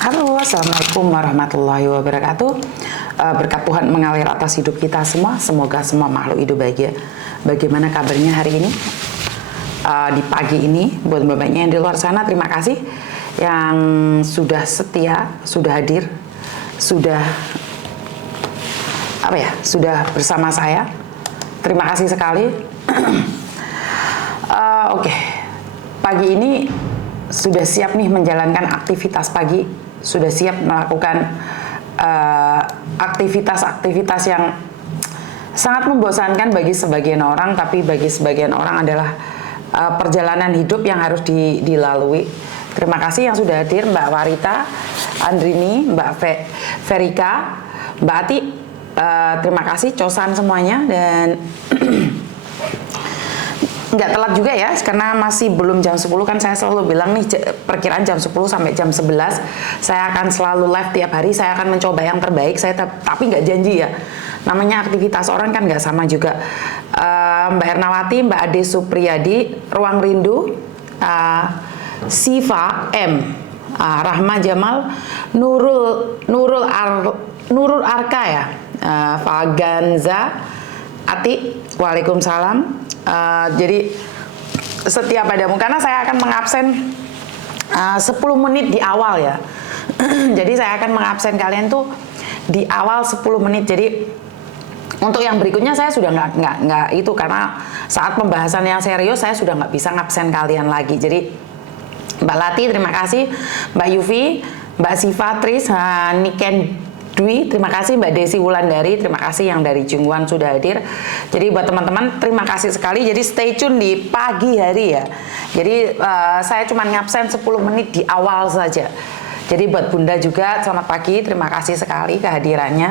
Halo, Assalamualaikum warahmatullahi wabarakatuh. Berkat Tuhan mengalir atas hidup kita semua. Semoga semua makhluk hidup bahagia. Bagaimana kabarnya hari ini? Di pagi ini, buat mbak-mbaknya yang di luar sana, terima kasih yang sudah setia, sudah hadir, sudah sudah bersama saya. Terima kasih sekali. Oke, pagi ini sudah siap nih menjalankan aktivitas pagi, sudah siap melakukan aktivitas-aktivitas yang sangat membosankan bagi sebagian orang, tapi bagi sebagian orang adalah perjalanan hidup yang harus dilalui. Terima kasih yang sudah hadir, Mbak Warita, Andrini, Mbak Verika, Mbak Ati. Terima kasih, cosan semuanya, dan nggak telat juga ya, karena masih belum jam 10 kan. Saya selalu bilang nih, perkiraan jam 10 sampai jam 11 saya akan selalu live tiap hari. Saya akan mencoba yang terbaik, tapi nggak janji ya, namanya aktivitas orang kan nggak sama juga. Mbak Ernawati, Mbak Ade Supriyadi, Ruang Rindu, Siva M, Rahma Jamal, Nurul Arka ya, Faganza Ati, Waalaikumsalam. Jadi setia padamu, karena saya akan mengabsen 10 menit di awal ya. Jadi saya akan mengabsen kalian tuh di awal 10 menit. Jadi untuk yang berikutnya saya sudah nggak itu, karena saat pembahasan yang serius saya sudah nggak bisa ngabsen kalian lagi. Jadi Mbak Lati, terima kasih. Mbak Yufi, Mbak Siva, Tris, Niken Dwi, terima kasih. Mbak Desi Wulandari, terima kasih yang dari Jungwan sudah hadir. Jadi buat teman-teman, terima kasih sekali. Jadi stay tune di pagi hari ya. Jadi saya cuma ngabsen 10 menit di awal saja. Jadi buat Bunda juga, selamat pagi, terima kasih sekali kehadirannya.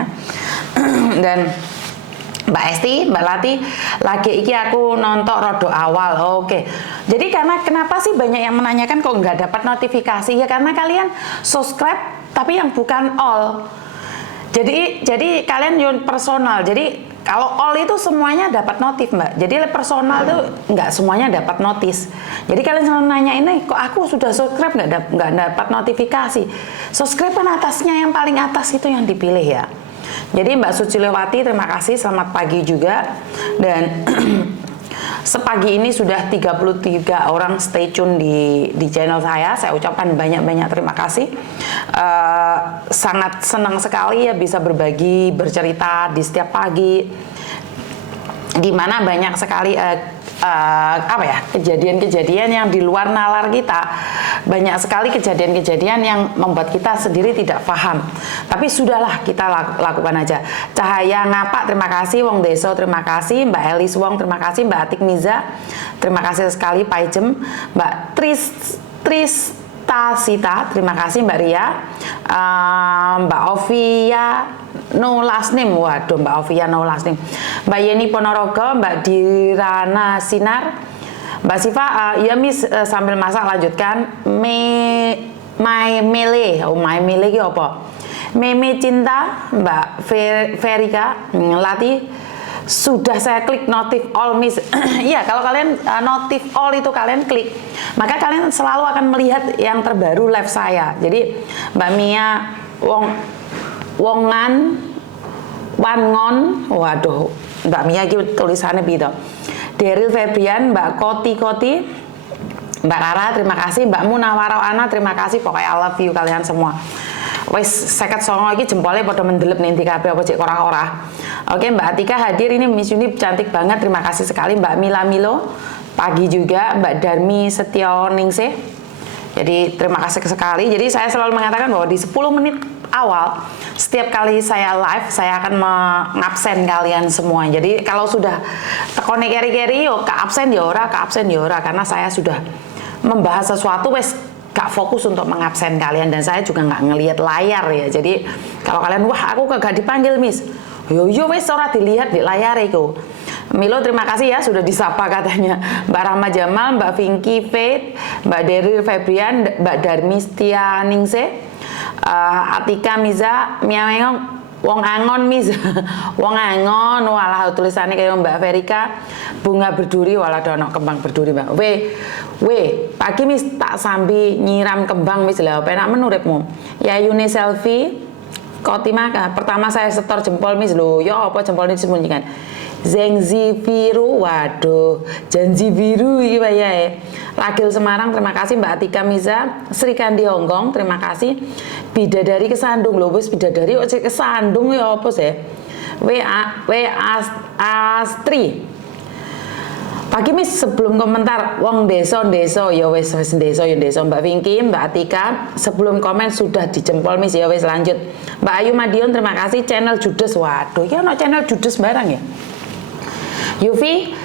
Dan Mbak Esti, Mbak Lati, lagi iki aku nonton rodo awal. Oke. Jadi kenapa sih banyak yang menanyakan kok nggak dapat notifikasi? Ya karena kalian subscribe tapi yang bukan all. Jadi kalian yang personal. Jadi kalau all itu semuanya dapat notif, Mbak. Jadi personal itu nggak semuanya dapat notis. Jadi kalian selalu nanya ini, kok aku sudah subscribe nggak dapat notifikasi? Subscribe kan atasnya, yang paling atas itu yang dipilih ya. Jadi Mbak Sucilewati, terima kasih, selamat pagi juga. Dan sepagi ini sudah 33 orang stay tune di channel saya. Saya ucapkan banyak-banyak terima kasih. Sangat senang sekali ya bisa berbagi, bercerita di setiap pagi, dimana banyak sekali kejadian-kejadian yang di luar nalar kita. Banyak sekali kejadian-kejadian yang membuat kita sendiri tidak paham, tapi sudahlah kita lakukan aja. Cahaya Ngapak, terima kasih. Wong Deso, terima kasih. Mbak Elis Wong, terima kasih. Mbak Atik Miza, terima kasih sekali. Paijem, Mbak Tristasita, terima kasih. Mbak Ria, Mbak Ovia no last name, waduh Mbak Ovia no last name. Mbak Yeni Ponorogo, Mbak Dirana Sinar, Mbak Siva, ya Miss, sambil masak lanjutkan. My Mele ki apa? Meme Cinta, Mbak Verika, Lati, sudah saya klik notif all Miss. Iya, kalau kalian notif all itu kalian klik, maka kalian selalu akan melihat yang terbaru live saya. Jadi Mbak Mia Wangon, waduh Mbak Mia gitu tulisannya gitu. Daryl Febrian, Mbak Koti, Mbak Rara, terima kasih. Mbak Munawara Ana, terima kasih. Pokoknya I love you kalian semua. Wes 59 lagi jempolnya pada mendelep nanti kabeh apa cek ora-ora. Oke, Mbak Atika hadir, ini Miss Uni cantik banget, terima kasih sekali. Mbak Mila Milo, pagi juga. Mbak Darmi Setioningse. Jadi terima kasih sekali. Jadi saya selalu mengatakan bahwa di 10 menit awal setiap kali saya live saya akan mengabsen kalian semua. Jadi kalau sudah tekone keri-keri yo ke absen ya ora, karena saya sudah membahas sesuatu wes gak fokus untuk mengabsen kalian, dan saya juga nggak ngelihat layar ya. Jadi kalau kalian wah aku kagak dipanggil Miss, yo wes ora dilihat di layar itu. Milo, terima kasih ya sudah disapa katanya. Mbak Rahma Jamal, Mbak Vinky Faith, Mbak Daryl Febrian, Mbak Darmi Stianingse, Atika Miza, Miamengong, Wong Angon Miss. Wong Angon walah tulisannya kayak Mbak Verika, bunga berduri walah dono kembang berduri Mbak. Pagi Miss tak sambi nyiram kembang Miss lah penak menurutmu. Ya Yuni selfie Kotimah pertama saya setor jempol Miss lo. Ya apa jempol ini disembunyikan. Zengzi biru, waduh, janji biru iki Pak ya. Ragil Semarang, terima kasih Mbak Atika Miza. Sri Kandi Hongkong, terima kasih. Bidadari Kesandung, lho wis bidadari kok Kesandung ya apa sih? Astri. Pagi Miss sebelum komentar wong desa ya wis desa ya desa Mbak Vinky, Mbak Atika sebelum komen sudah dijempol Miss ya wis lanjut. Mbak Ayu Madiun terima kasih channel Judes. Waduh, ya ono channel Judes barang ya. Yufi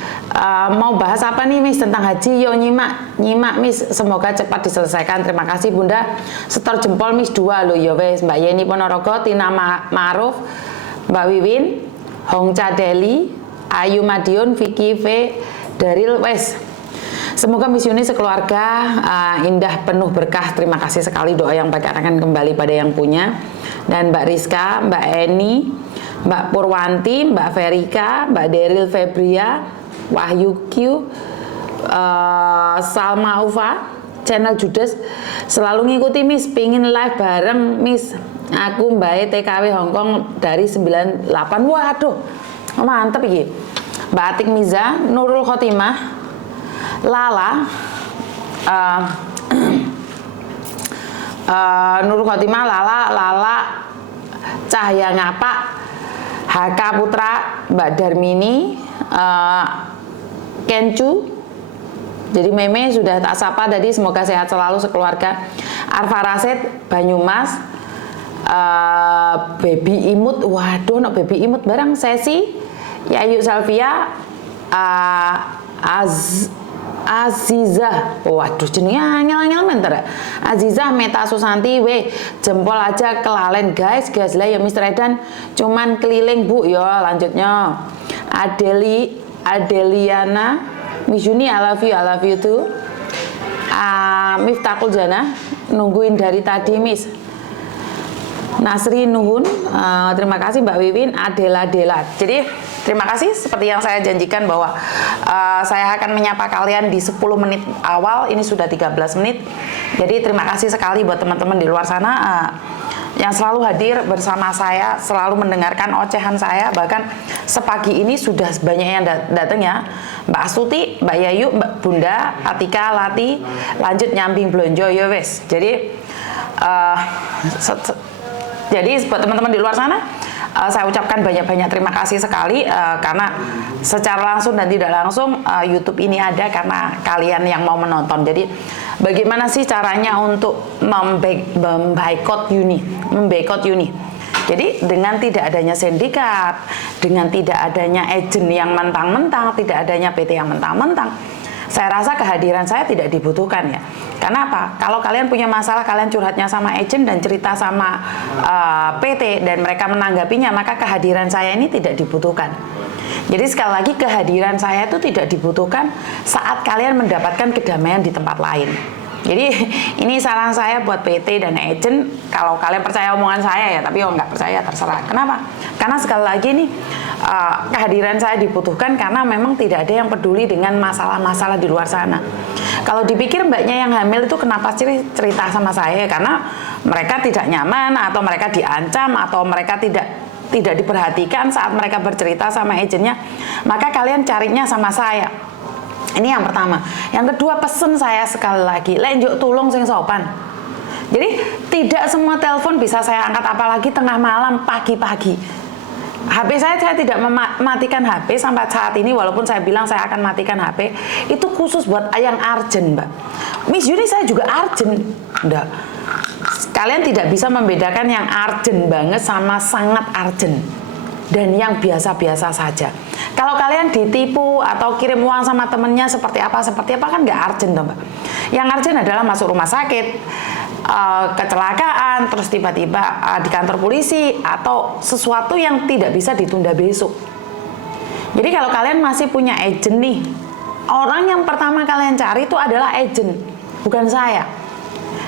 mau bahas apa nih Miss tentang haji? Yo nyimak Miss, semoga cepat diselesaikan. Terima kasih Bunda. Setor jempol Miss 2 lo ya wes. Mbak Yeni Ponorogo, Tina Ma'ruf, Mbak Wiwin, Hongcha Deli, Ayu Madiun, Vicky V, Daril wes. Semoga Miss Yuni sekeluarga indah penuh berkah. Terima kasih sekali, doa yang baik akan kembali pada yang punya. Dan Mbak Rizka, Mbak Eni, Mbak Purwanti, Mbak Verika, Mbak Deril Febria, Wahyu Q, Salma Ufa, channel Judes selalu ngikuti Miss, pingin live bareng Miss. Aku Mbak TKW Hongkong dari 98. Waduh, mantep iki. Mbak Atik Miza, Nurul Khotimah, Lala, Nurul Khotimah, Lala, Cahaya Ngapak, HK Putra, Mbak Darmini, Kencu, jadi Meme sudah tak sapa tadi, semoga sehat selalu sekeluarga. Arfa Rasid, Banyumas, Baby Imut, waduh no Baby Imut bareng Sesi, Yayu Salvia, Azizah, waduh jenenge angel-angel menter. Azizah Meta Susanti, jempol aja kelalen guys lah ya Mister Edan, cuman keliling Bu ya. Lanjutnya Adeliana, Miss Yuni I love you too. Miftahul Jana, nungguin dari tadi Miss. Nasri Nuhun, terima kasih Mbak Wiwin, Adela. Jadi terima kasih, seperti yang saya janjikan bahwa saya akan menyapa kalian di 10 menit awal, ini sudah 13 menit. Jadi terima kasih sekali buat teman-teman di luar sana yang selalu hadir bersama saya, selalu mendengarkan ocehan saya. Bahkan sepagi ini sudah banyak yang datang ya. Mbak Astuti, Mbak Yayu, Mbak Bunda, Atika, Lati, lanjut nyambing blonjo ya wes. Jadi buat teman-teman di luar sana, saya ucapkan banyak-banyak terima kasih sekali karena secara langsung dan tidak langsung YouTube ini ada karena kalian yang mau menonton. Jadi bagaimana sih caranya untuk memboikot Uni? Jadi dengan tidak adanya sindikat, dengan tidak adanya agent yang mentang-mentang, tidak adanya PT yang mentang-mentang, saya rasa kehadiran saya tidak dibutuhkan ya. Karena apa? Kalau kalian punya masalah, kalian curhatnya sama agent dan cerita sama PT dan mereka menanggapinya, maka kehadiran saya ini tidak dibutuhkan. Jadi sekali lagi kehadiran saya itu tidak dibutuhkan saat kalian mendapatkan kedamaian di tempat lain. Jadi ini saran saya buat PT dan agent, kalau kalian percaya omongan saya ya, tapi kalau nggak percaya terserah. Kenapa? Karena sekali lagi nih kehadiran saya dibutuhkan karena memang tidak ada yang peduli dengan masalah-masalah di luar sana. Kalau dipikir mbaknya yang hamil itu kenapa cerita sama saya? Karena mereka tidak nyaman atau mereka diancam atau mereka tidak diperhatikan saat mereka bercerita sama agentnya, maka kalian carinya sama saya. Ini yang pertama. Yang kedua, pesen saya sekali lagi, lenjuk tulung sing sopan. Jadi tidak semua telepon bisa saya angkat, apalagi tengah malam, pagi-pagi. HP saya tidak mematikan HP sampai saat ini, walaupun saya bilang saya akan matikan HP. Itu khusus buat yang urgent, Mbak. Miss Yuni saya juga urgent. Enggak. Kalian tidak bisa membedakan yang urgent banget sama sangat urgent dan yang biasa-biasa saja. Kalau kalian ditipu atau kirim uang sama temennya seperti apa kan nggak urgent, Mbak. Yang urgent adalah masuk rumah sakit, kecelakaan, terus tiba-tiba di kantor polisi atau sesuatu yang tidak bisa ditunda besok. Jadi kalau kalian masih punya agent nih, orang yang pertama kalian cari itu adalah agent, bukan saya.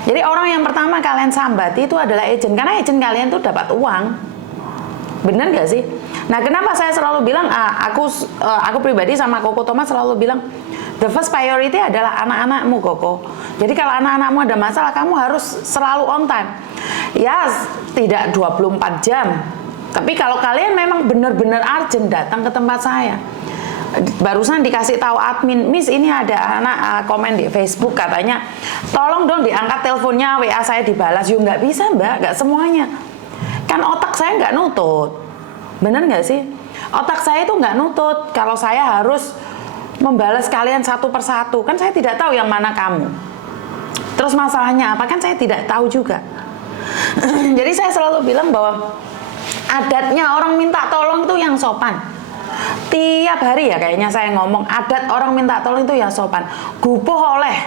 Jadi orang yang pertama kalian sambati itu adalah agent, karena agent kalian tuh dapat uang. Bener nggak sih? Nah, kenapa saya selalu bilang, aku pribadi sama Koko Thomas selalu bilang, the first priority adalah anak-anakmu, Koko. Jadi kalau anak-anakmu ada masalah, kamu harus selalu on time. Ya, tidak 24 jam. Tapi kalau kalian memang benar-benar urgent, datang ke tempat saya. Barusan dikasih tahu admin, Miss, ini ada anak komen di Facebook katanya, tolong dong diangkat teleponnya, WA saya dibalas. Yuk, nggak bisa, Mbak, nggak semuanya. Kan otak saya nggak nutut. Bener nggak sih? Otak saya itu nggak nutut kalau saya harus membalas kalian satu persatu. Kan saya tidak tahu yang mana kamu. Terus masalahnya apa? Kan saya tidak tahu juga. Jadi saya selalu bilang bahwa adatnya orang minta tolong itu yang sopan. Tiap hari ya kayaknya saya ngomong, adat orang minta tolong itu yang sopan. Gupuh oleh.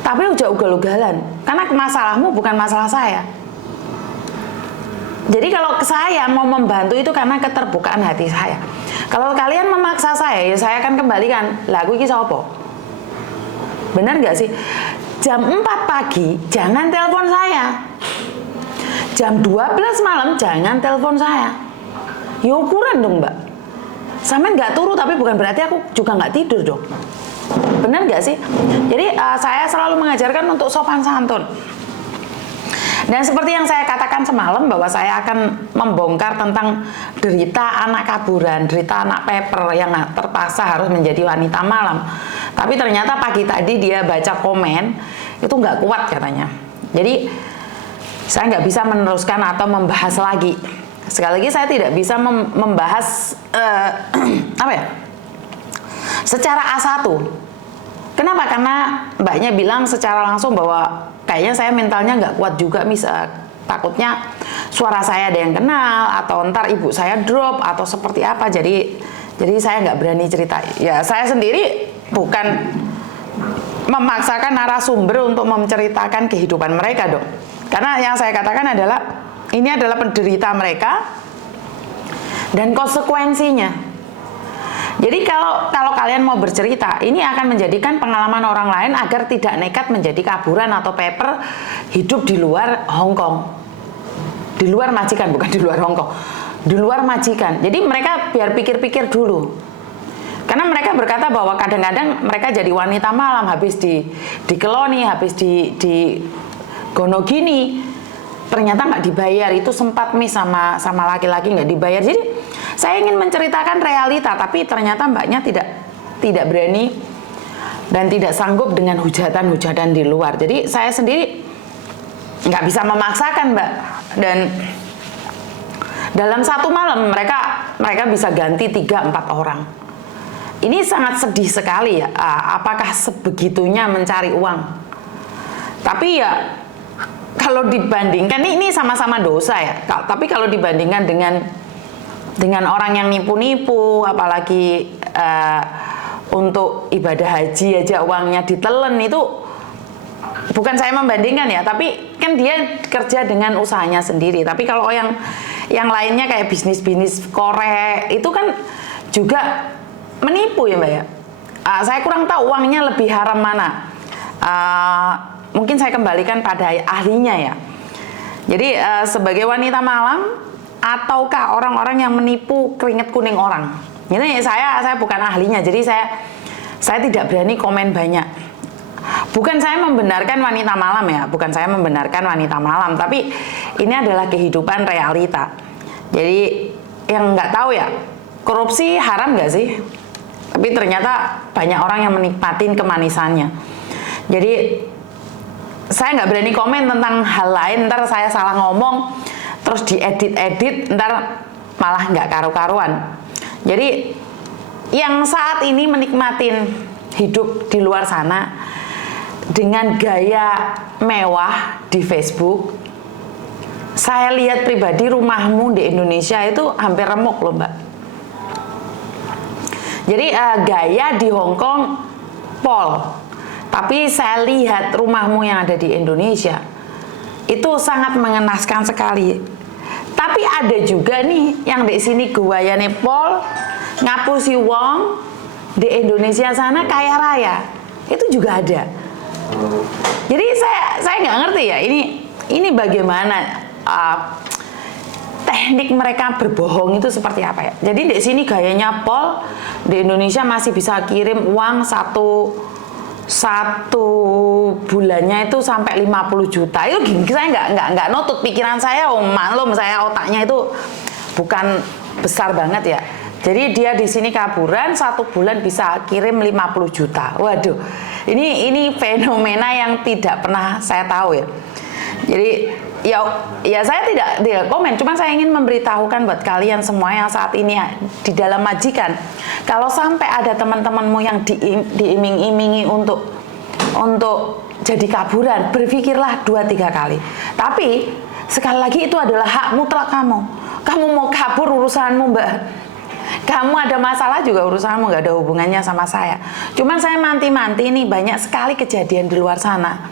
Tapi udah ugal-ugalan. Karena masalahmu bukan masalah saya. Jadi kalau saya mau membantu itu karena keterbukaan hati saya. Kalau kalian memaksa saya, ya saya akan kembalikan. Lah aku iki sapa? Benar nggak sih? Jam 4 pagi jangan telepon saya. Jam 12 malam jangan telepon saya. Ya ukuran dong, Mbak. Sampean nggak turu tapi bukan berarti aku juga nggak tidur dong. Benar nggak sih? Jadi saya selalu mengajarkan untuk sopan santun. Dan seperti yang saya katakan semalam bahwa saya akan membongkar tentang derita anak kaburan, derita anak paper yang terpaksa harus menjadi wanita malam. Tapi ternyata pagi tadi dia baca komen, itu nggak kuat katanya. Jadi saya nggak bisa meneruskan atau membahas lagi. Sekali lagi saya tidak bisa membahas secara A1. Kenapa? Karena mbaknya bilang secara langsung bahwa kayaknya saya mentalnya nggak kuat juga, takutnya suara saya ada yang kenal atau ntar ibu saya drop atau seperti apa. Jadi saya nggak berani cerita. Ya saya sendiri bukan memaksakan narasumber untuk menceritakan kehidupan mereka dong. Karena yang saya katakan adalah ini adalah penderita mereka dan konsekuensinya. Jadi kalau kalian mau bercerita, ini akan menjadikan pengalaman orang lain agar tidak nekat menjadi kaburan atau paper hidup di luar Hong Kong. Di luar majikan, bukan di luar Hong Kong. Di luar majikan. Jadi mereka biar pikir-pikir dulu. Karena mereka berkata bahwa kadang-kadang mereka jadi wanita malam, habis dikeloni, habis di gonogini, ternyata nggak dibayar. Itu sempat miss sama laki-laki nggak dibayar. Jadi saya ingin menceritakan realita, tapi ternyata mbaknya tidak berani dan tidak sanggup dengan hujatan-hujatan di luar. Jadi saya sendiri nggak bisa memaksakan, Mbak. Dan dalam satu malam mereka bisa ganti 3-4 orang. Ini sangat sedih sekali ya. Apakah sebegitunya mencari uang? Tapi ya kalau dibandingkan, ini sama-sama dosa ya. Tapi kalau dibandingkan dengan orang yang nipu-nipu, apalagi untuk ibadah haji aja uangnya ditelen, itu bukan saya membandingkan ya, tapi kan dia kerja dengan usahanya sendiri. Tapi kalau yang lainnya kayak bisnis korek itu kan juga menipu ya, Mbak ya. Saya kurang tahu uangnya lebih haram mana. Mungkin saya kembalikan pada ahlinya ya. Jadi sebagai wanita malam ataukah orang-orang yang menipu keringat kuning orang. Ini saya bukan ahlinya, jadi saya tidak berani komen banyak. Bukan saya membenarkan wanita malam ya, bukan saya membenarkan wanita malam, tapi ini adalah kehidupan realita. Jadi yang nggak tahu ya, korupsi haram nggak sih? Tapi ternyata banyak orang yang menikmatin kemanisannya. Jadi saya nggak berani komen tentang hal lain, ntar saya salah ngomong, terus diedit-edit, ntar malah nggak karu-karuan. Jadi yang saat ini menikmatin hidup di luar sana dengan gaya mewah di Facebook, saya lihat pribadi rumahmu di Indonesia itu hampir remuk loh, Mbak. Jadi gaya di Hong Kong pol, tapi saya lihat rumahmu yang ada di Indonesia itu sangat mengenaskan sekali. Tapi ada juga nih yang di sini gawayane pol, ngapusi wong, di Indonesia sana kaya raya. Itu juga ada. Jadi saya nggak ngerti ya, ini bagaimana teknik mereka berbohong itu seperti apa ya. Jadi di sini gayanya Pol di Indonesia masih bisa kirim uang satu bulannya itu sampai 50 juta. Itu saya nggak nutut pikiran saya, maklum saya otaknya itu bukan besar banget ya. Jadi dia di sini kaburan 1 bulan bisa kirim 50 juta. Waduh, ini fenomena yang tidak pernah saya tahu ya. Jadi ya saya tidak komen, cuma saya ingin memberitahukan buat kalian semua yang saat ini di dalam majikan, kalau sampai ada teman-temanmu yang diiming-imingi untuk jadi kaburan, berpikirlah 2-3 kali. Tapi sekali lagi itu adalah hak mutlak kamu. Kamu mau kabur urusanmu, Mbak. Kamu ada masalah juga urusanmu, nggak ada hubungannya sama saya. Cuman saya manti-manti nih, banyak sekali kejadian di luar sana.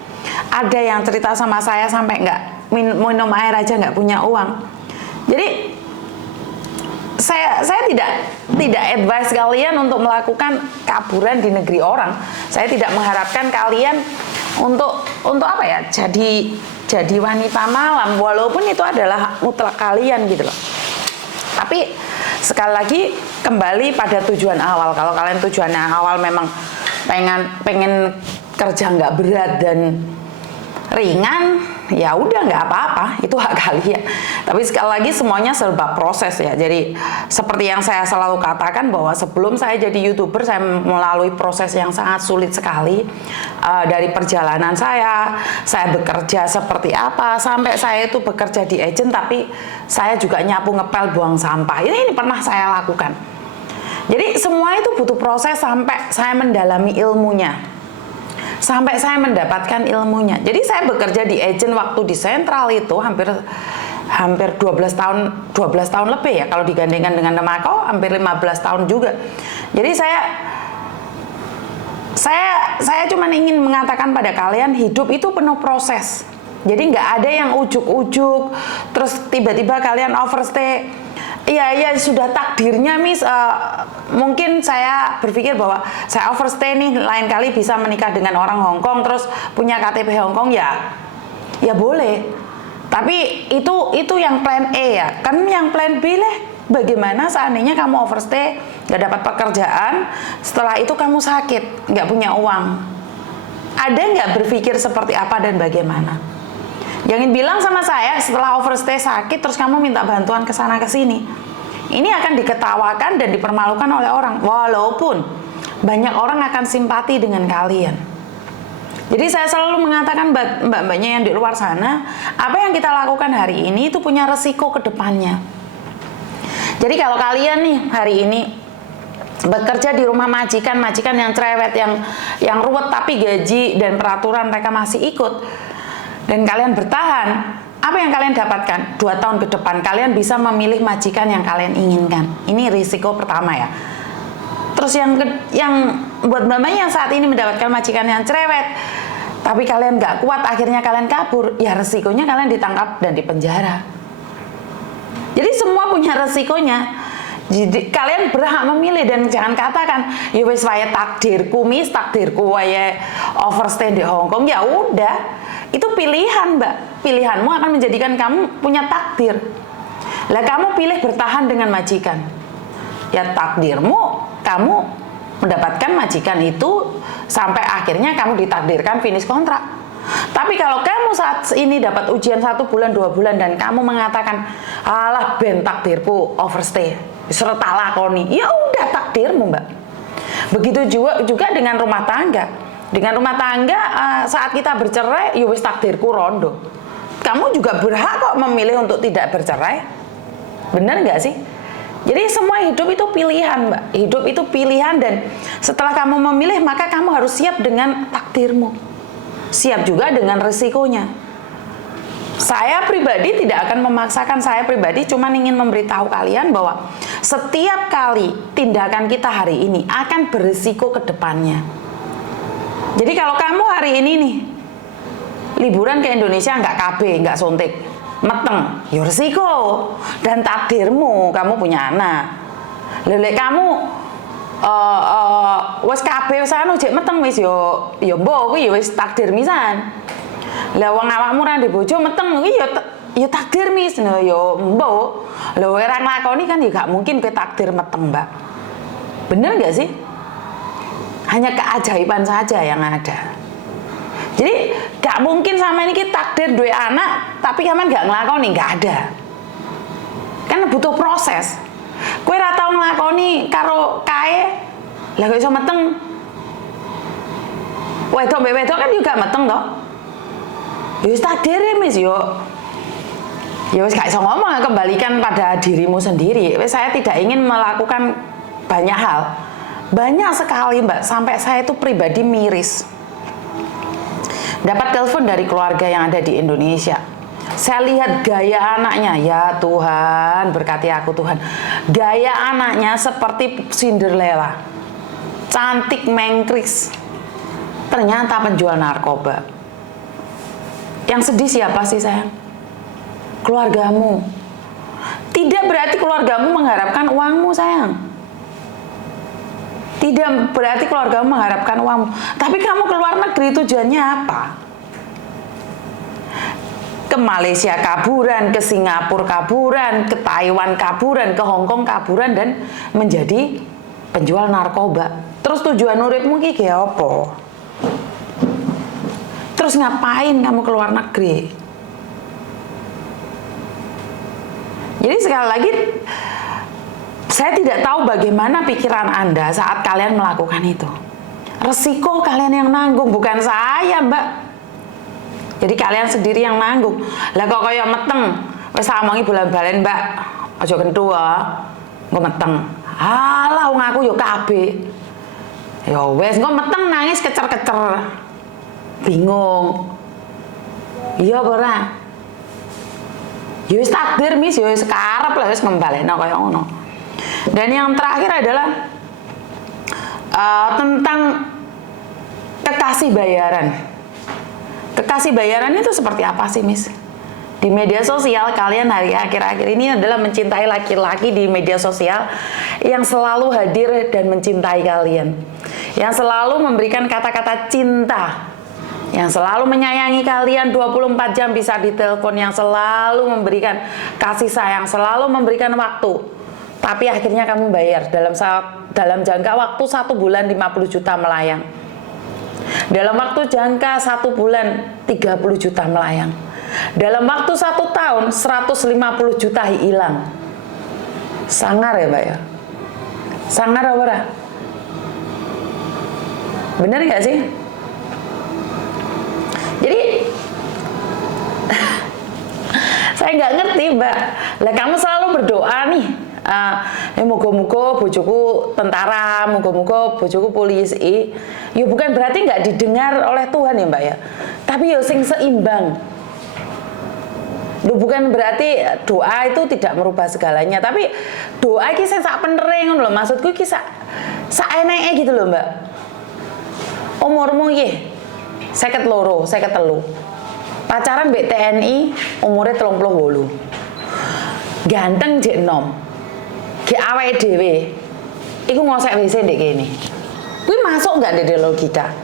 Ada yang cerita sama saya sampai nggak minum air aja nggak punya uang. Jadi saya tidak advice kalian untuk melakukan kaburan di negeri orang. Saya tidak mengharapkan kalian untuk apa ya, jadi wanita malam, walaupun itu adalah mutlak kalian gitu loh. Tapi sekali lagi kembali pada tujuan awal. Kalau kalian tujuannya awal memang pengen kerja nggak berat dan ringan, ya udah nggak apa-apa, itu hak kalian. Tapi sekali lagi semuanya serba proses ya. Jadi seperti yang saya selalu katakan bahwa sebelum saya jadi YouTuber, saya melalui proses yang sangat sulit sekali. Dari perjalanan saya bekerja seperti apa, sampai saya itu bekerja di agent, tapi saya juga nyapu, ngepel, buang sampah. Ini pernah saya lakukan. Jadi semua itu butuh proses sampai saya mendalami ilmunya. Sampai saya mendapatkan ilmunya. Jadi saya bekerja di agent waktu di Sentral itu hampir 12 tahun lebih ya, kalau digandingkan dengan Temako hampir 15 tahun juga. Jadi saya cuma ingin mengatakan pada kalian, hidup itu penuh proses. Jadi nggak ada yang ujuk-ujuk terus tiba-tiba kalian overstay. Iya sudah takdirnya Miss, mungkin saya berpikir bahwa saya overstay nih, lain kali bisa menikah dengan orang Hong Kong terus punya KTP Hong Kong, ya boleh. Tapi itu yang plan A ya. Kan yang plan B lah, bagaimana seandainya kamu overstay, nggak dapat pekerjaan, setelah itu kamu sakit, nggak punya uang. Ada nggak berpikir seperti apa dan bagaimana? Jangan bilang sama saya setelah overstay sakit terus kamu minta bantuan ke sana ke sini. Ini akan diketawakan dan dipermalukan oleh orang, walaupun banyak orang akan simpati dengan kalian. Jadi saya selalu mengatakan mbak-mbaknya yang di luar sana, apa yang kita lakukan hari ini itu punya resiko ke depannya. Jadi kalau kalian nih hari ini bekerja di rumah majikan yang cerewet, yang ruwet, tapi gaji dan peraturan mereka masih ikut, dan kalian bertahan, apa yang kalian dapatkan? 2 tahun ke depan kalian bisa memilih majikan yang kalian inginkan. Ini risiko pertama ya. Terus yang buat mbak-mbak yang saat ini mendapatkan majikan yang cerewet, tapi kalian nggak kuat, akhirnya kalian kabur, ya resikonya kalian ditangkap dan dipenjara. Jadi semua punya resikonya. Jadi kalian berhak memilih dan jangan katakan ya wis wae takdirku Miss, takdirku wae overstay di Hong Kong. Ya udah, itu pilihan Mbak. Pilihanmu akan menjadikan kamu punya takdir. Lah kamu pilih bertahan dengan majikan, ya takdirmu kamu mendapatkan majikan itu sampai akhirnya kamu ditakdirkan finish kontrak. Tapi kalau kamu saat ini dapat ujian 1 bulan 2 bulan dan kamu mengatakan alah ben takdirku overstay, serta lakoni, ya udah takdirmu Mbak. Begitu juga dengan rumah tangga. Dengan rumah tangga saat kita bercerai, ya wis takdirku rondo. Kamu juga berhak kok memilih untuk tidak bercerai. Benar nggak sih? Jadi semua hidup itu pilihan Mbak. Hidup itu pilihan, dan setelah kamu memilih maka kamu harus siap dengan takdirmu. Siap juga dengan resikonya. Saya pribadi tidak akan memaksakan, saya pribadi cuma ingin memberitahu kalian bahwa setiap kali tindakan kita hari ini akan berisiko ke depannya. Jadi kalau kamu hari ini nih liburan ke Indonesia nggak KB, nggak suntik, meteng, ya resiko dan takdirmu, kamu punya anak. Lelek kamu wis KB sana jek meteng wis yo mbok kuwi wis takdir misan. Lah wong awakmu ra ndek bojo meteng kuwi Ya takdir mis, no yo mbok. Lho orang nglakoni kan ya gak mungkin ke takdir meteng, Mbak. Bener gak sih? Hanya keajaiban saja yang ada. Jadi gak mungkin sama ini kita takdir duwe anak, tapi kamu gak nglakoni, gak ada. Kan butuh proses. Kowe ora tau nglakoni karo kae, lah kok iso meteng. Wedok mbek wedok kan juga meteng toh. Ya wis takdir mis yo. Ya wis gak iso ngomong, kembalikan pada dirimu sendiri. Saya tidak ingin melakukan banyak hal. Banyak sekali Mbak, sampai saya itu pribadi miris. Dapat telepon dari keluarga yang ada di Indonesia. Saya lihat gaya anaknya, ya Tuhan, berkati aku Tuhan. Gaya anaknya seperti Cinderella. Cantik mengkris. Ternyata penjual narkoba. Yang sedih siapa sih sayang? Keluargamu. Tidak berarti keluargamu mengharapkan uangmu sayang. Tidak berarti keluargamu mengharapkan uangmu. Tapi kamu ke luar negeri tujuannya apa? Ke Malaysia kaburan, ke Singapura kaburan, ke Taiwan kaburan, ke Hong Kong kaburan dan menjadi penjual narkoba. Terus tujuan uripmu ki apa? Terus ngapain kamu ke luar negeri? Jadi sekali lagi, saya tidak tahu bagaimana pikiran Anda saat kalian melakukan itu. Resiko kalian yang nanggung, bukan saya, Mbak. Jadi kalian sendiri yang nanggung. Lah kok kaya meteng, wis omongi bulan-balen, Mbak. Aja kentu engko meteng. Alah wong aku yo kabeh. Ya wis engko meteng nangis kecer-kecer. Bingung. Iya apa ora? Ya wis takdir mis, ya wis karep lah wis ngembalekno kaya ngono. Dan yang terakhir adalah tentang kekasih bayaran. Kekasih bayaran itu seperti apa sih, Miss? Di media sosial kalian hari akhir-akhir ini adalah mencintai laki-laki di media sosial yang selalu hadir dan mencintai kalian. Yang selalu memberikan kata-kata cinta. Yang selalu menyayangi kalian 24 jam bisa ditelepon, yang selalu memberikan kasih sayang, selalu memberikan waktu. Tapi akhirnya kamu bayar dalam jangka waktu 1 bulan 50 juta melayang. Dalam waktu jangka 1 bulan 30 juta melayang. Dalam waktu 1 tahun 150 juta hilang. Sangar ya Mbak ya? Sangar apa ora? Bener gak sih? Jadi saya nggak ngerti Mbak. Lah kamu selalu berdoa nih. Moga-moga bojoku tentara, moga-moga bojoku polisi. Ya bukan berarti nggak didengar oleh Tuhan ya Mbak ya. Tapi ya sing seimbang. Lu bukan berarti doa itu tidak merubah segalanya. Tapi doa iki sing sak pentere ngono lho. Maksudku iki sak eneke gitu loh Mbak. Umurmu iki 52, 53. Pacaran mbek TNI umure 38. Ganteng jek enom. Ge awake dhewe iku ngosek WC ndek kene. Kuwi masuk enggak ndek logika?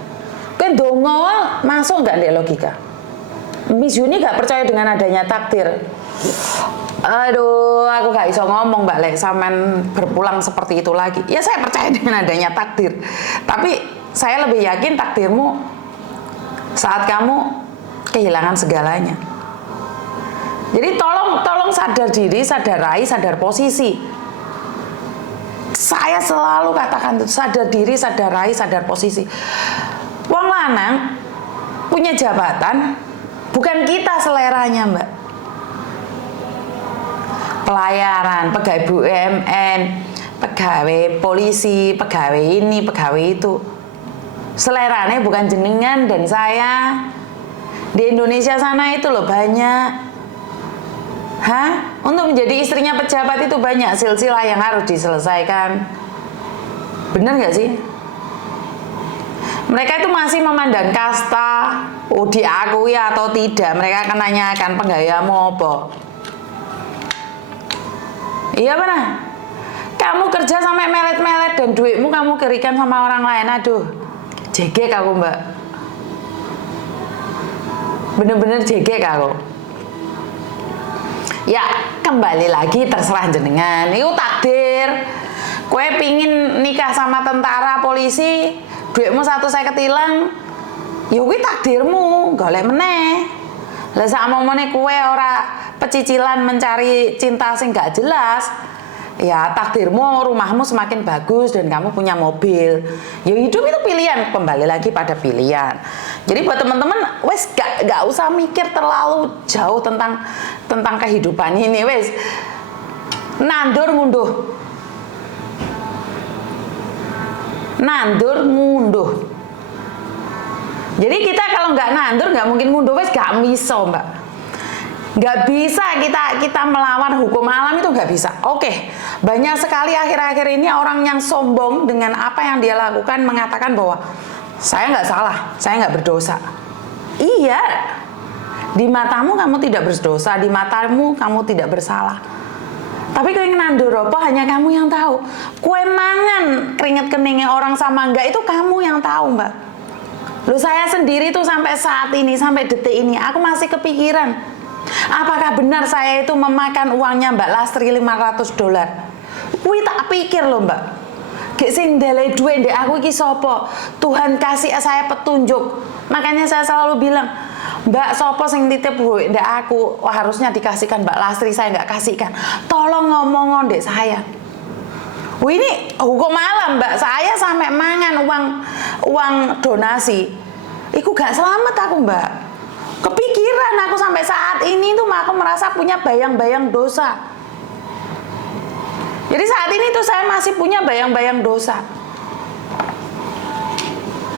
Kowe ndonga masuk enggak ndek logika? Miss Yuni gak percaya dengan adanya takdir. Aduh, aku gak bisa ngomong Mbak Lek sampean berpulang seperti itu lagi. Ya saya percaya dengan adanya takdir. Tapi saya lebih yakin takdirmu saat kamu kehilangan segalanya. Jadi tolong sadar diri, sadar rai, sadar posisi. Saya selalu katakan itu, sadar diri, sadar rai, sadar posisi. Wong lanang punya jabatan, bukan kita seleranya Mbak. Pelayaran, pegawai BUMN, pegawai polisi, pegawai ini, pegawai itu. Seleranya bukan jenengan dan saya. Di Indonesia sana itu loh banyak. Untuk menjadi istrinya pejabat itu banyak silsilah yang harus diselesaikan. Bener gak sih? Mereka itu masih memandang kasta, diakui atau tidak. Mereka akan nanyakan penggayamu apa. Iya benar. Kamu kerja sampai melet-melet dan duitmu kamu kirikan sama orang lain. Aduh, jegek aku Mbak. Bener-bener jegek aku. Ya kembali lagi terserah jenengan. Itu takdir. Kue pingin nikah sama tentara polisi, duitmu 150 ilang, ya kuwi takdirmu, golek meneh. Lah sak momone kue ora pecicilan mencari cinta sing gak jelas, ya takdirmu rumahmu semakin bagus dan kamu punya mobil. Ya hidup itu pilihan, kembali lagi pada pilihan. Jadi buat teman-teman, wes gak usah mikir terlalu jauh tentang kehidupan ini, wes nandur ngunduh. Nandur ngunduh. Jadi kita kalau nggak nandur nggak mungkin ngunduh, wes gak bisa, Mbak. Nggak bisa kita melawan hukum alam, itu nggak bisa. Oke, banyak sekali akhir-akhir ini orang yang sombong dengan apa yang dia lakukan, mengatakan bahwa saya nggak salah, saya nggak berdosa. Iya, di matamu kamu tidak berdosa, di matamu kamu tidak bersalah. Tapi kue nandur apa hanya kamu yang tahu. Kue mangan keringet keningnya orang sama enggak itu kamu yang tahu, Mbak. Loh, saya sendiri tuh sampai saat ini, sampai detik ini aku masih kepikiran, apakah benar saya itu memakan uangnya Mbak Lastri $500? Kuwi tak pikir loh, Mbak. Gek sing ndele duwe ndek aku iki sapa? Tuhan kasih saya petunjuk. Makanya saya selalu bilang, Mbak, sopo sing titip duit ndek aku, wah, harusnya dikasihkan Mbak Lastri, saya nggak kasihkan. Tolong ngomong ndek saya. Wah, ini hukum alam, Mbak. Saya sampai mangan uang donasi. Iku gak selamat aku, Mbak. Kepikiran aku sampai saat ini tuh aku merasa punya bayang-bayang dosa. Jadi saat ini tuh saya masih punya bayang-bayang dosa.